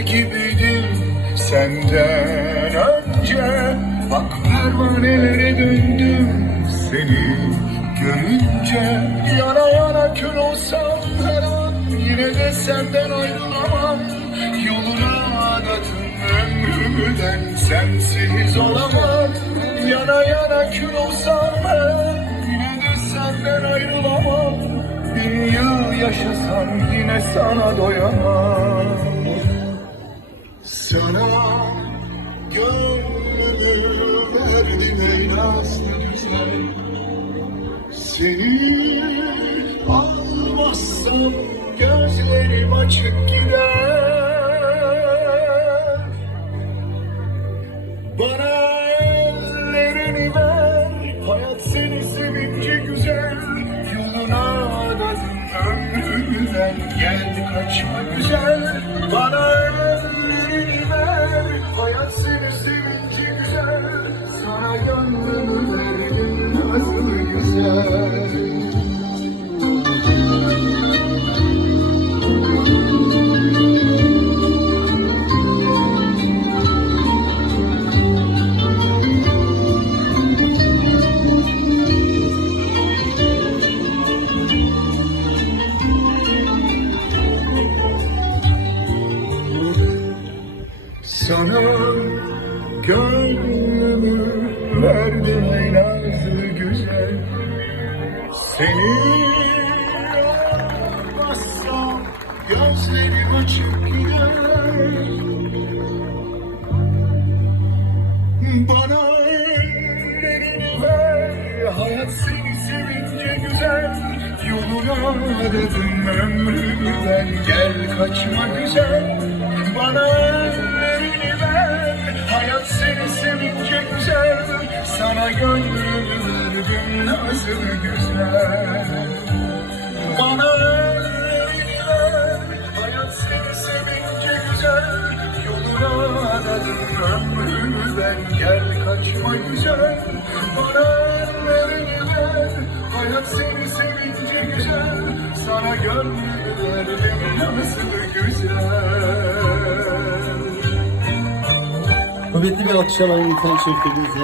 Ben gibiydim senden önce. Bak pervanelere döndüm seni görünce. Yana yana kül olsam her an yine de senden ayrılamam. Yoluna adadım ömrümden sensiz olamam. Yana yana kül olsam an yine de senden ayrılamam. Bin yıl yaşasam yine sana doyamam Sana gönlümü verdim ey nazlı güzel. Seni almazsam gözlerim açık gider. Bana ellerini ver Hayat seni sevince güzel. Yoluna adadım ömrümden Geldi kaçma güzel. Bana Sana gönlümü verdim nazlı güzel. Seni almazsam gözlerim açık gider. Bana ellerini ver Hayat seni sevince güzel. Yoluna adadım ömrümden Gel kaçma güzel. Bana Sevince güzel. Sana gönlümü verdim nasıl güzel. Bana ver Hayat seni sevince güzel. Yoluna adadım ömrümden Gel kaçma güzel. Bana ver Hayat seni sevince güzel. Sana gönlümü verdim nasıl güzel Kuvvetli bir alkış alalım lütfen şirketimize.